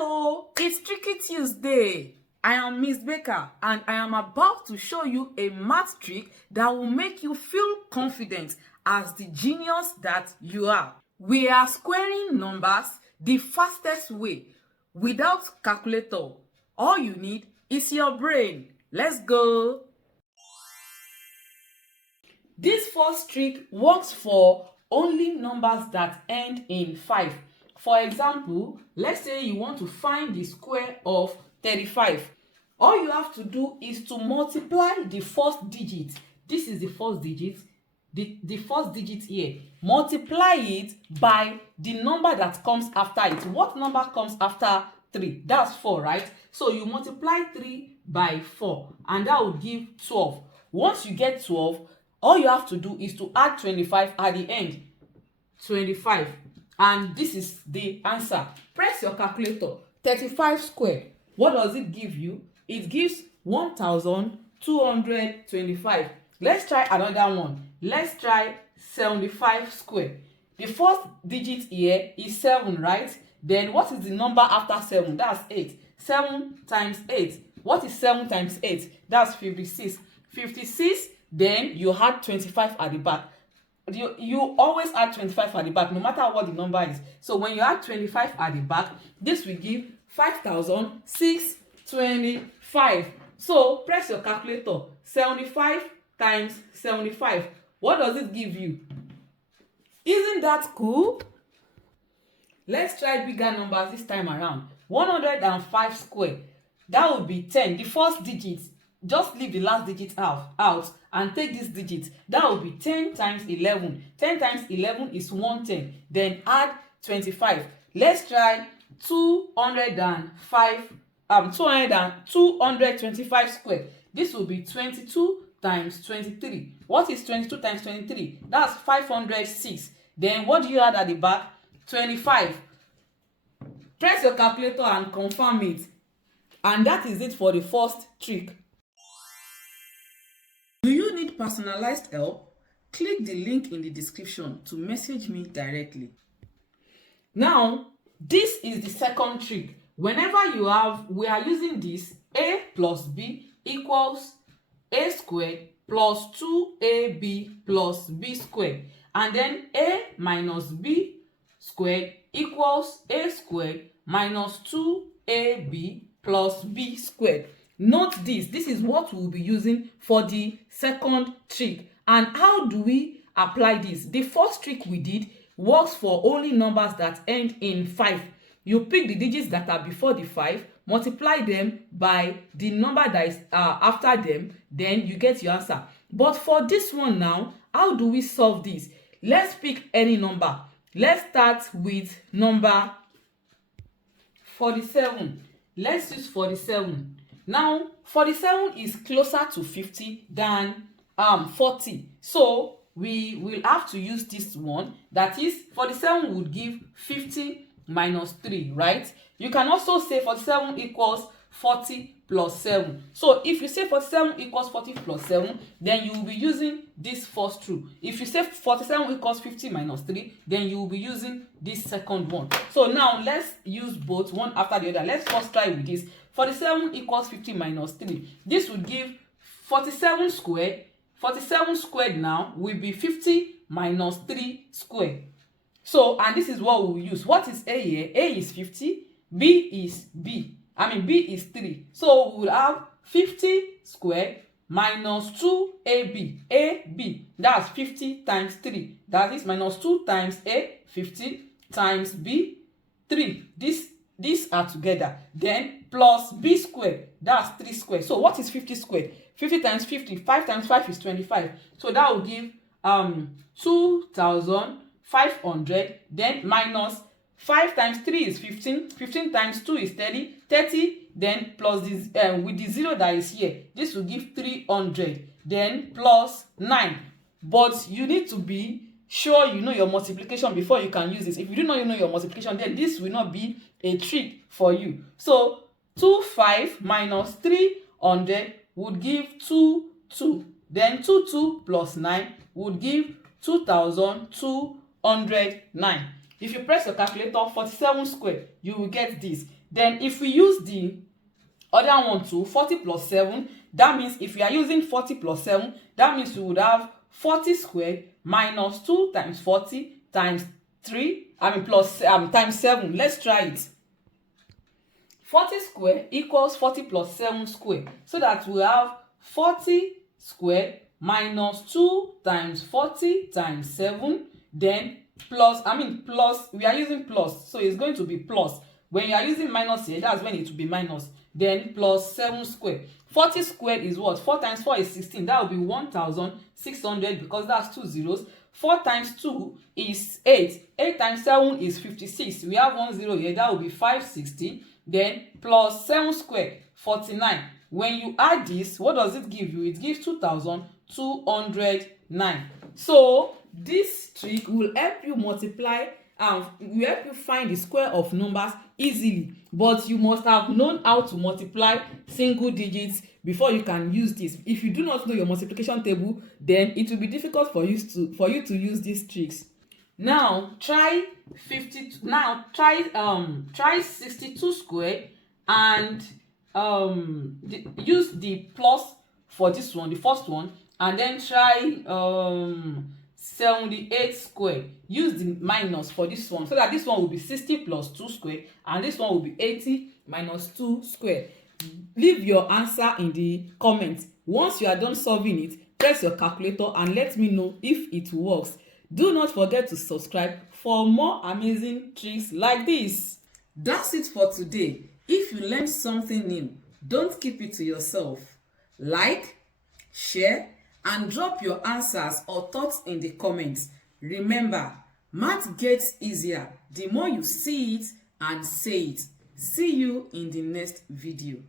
Hello, it's Tricky Tuesday. I am Miss Becca and I am about to show you a math trick that will make you feel confident as the genius that you are. We are squaring numbers the fastest way without calculator. All you need is your brain. Let's go. This first trick works for only numbers that end in 5. For example, let's say you want to find the square of 35. All you have to do is to multiply the first digit. This is the first digit. The first digit here. Multiply it by the number that comes after it. What number comes after 3? That's 4, right? So you multiply 3 by 4 and that will give 12. Once you get 12, all you have to do is to add 25 at the end. 25. And this is the answer. Press your calculator. 35 squared. What does it give you? It gives 1225. Let's try another one. Let's try 75 squared. The first digit here is 7, right? Then what is the number after 7? That's 8. 7 times 8. What is 7 times 8? That's 56. 56, then you add 25 at the back. You always add 25 at the back, no matter what the number is. So when you add 25 at the back, this will give 5,625. So press your calculator. 75 times 75. What does it give you? Isn't that cool? Let's try bigger numbers this time around. 105 squared. That would be 10. The first digit. Just leave the last digit out and take this digit. That will be 10 times 11. 10 times 11 is 110. Then add 25. Let's try 225 squared. This will be 22 times 23. What is 22 times 23? That's 506. Then what do you add at the back? 25. Press your calculator and confirm it. And that is it for the first trick. Do you need personalized help? Click the link in the description to message me directly. Now, this is the second trick. Whenever we are using this, a plus b equals a squared plus 2ab plus b squared. And then a minus b squared equals a squared minus 2ab plus b squared. Note this is what we'll be using for the second trick. And how do we apply this? The first trick we did works for only numbers that end in 5. You pick the digits that are before the 5, multiply them by the number that is after them, then you get your answer. But for this one now, how do we solve this? Let's pick any number. Let's start with number 47. Let's use 47. Now, 47 is closer to 50 than 40. So, we will have to use this one. That is, 47 would give 50 minus 3, right? You can also say 47 equals 40 plus 7. So, if you say 47 equals 40 plus 7, then you will be using this first rule. If you say 47 equals 50 minus 3, then you will be using this second one. So, now let's use both one after the other. Let's first try with this. 47 equals 50 minus 3. This would give 47 squared. 47 squared now will be 50 minus 3 squared. So, and this is what we will use. What is A here? A is 50. B is B is 3. So, we will have 50 squared minus 2AB. AB, that's 50 times 3. That is minus 2 times A, 50 times B, 3. These are together. Then plus b squared, that's 3 squared. So what is 50 squared? 50 times 50, 5 times 5 is 25. So that will give 2,500. Then minus 5 times 3 is 15. 15 times 2 is 30. 30, then plus this with the 0 that is here. This will give 300. Then plus 9. But you need to be sure you know your multiplication before you can use this. If you do not know your multiplication, then this will not be a trick for you. So 25 minus 300 would give 2. Then 2 plus 9 would give 2,209. If you press your calculator, 47 square, you will get this. Then if we use the other one too, 40 plus 7, that means if we are using 40 plus 7, that means we would have 40 squared minus 2 times 40 times 3, plus times 7. Let's try it. 40 square equals 40 plus 7 square. So that we have 40 square minus 2 times 40 times 7, then plus, we are using plus, so it's going to be plus. When you are using minus here, that's when it will be minus. Then plus 7 square. 40 squared is what? 4 times 4 is 16. That will be 1600 because that's 2 zeros. 4 times 2 is 8. 8 times 7 is 56. We have 1 0 here. That will be 560. Then plus 7 squared, 49. When you add this, what does it give you? It gives 2209. So this trick will help you multiply and will help you find the square of numbers easily. But you must have known how to multiply single digits before you can use this. If you do not know your multiplication table, then it will be difficult for you to use these tricks. Now try 62 square and use the plus for this one, the first one, and then try 78 square. Use the minus for this one, so that this one will be 60 plus 2 square and this one will be 80 minus 2 square. Leave your answer in the comments. Once you are done solving it, press your calculator and let me know if it works. Do not forget to subscribe for more amazing tricks like this. That's it for today. If you learned something new, don't keep it to yourself. Like, share, and drop your answers or thoughts in the comments. Remember, math gets easier the more you see it and say it. See you in the next video.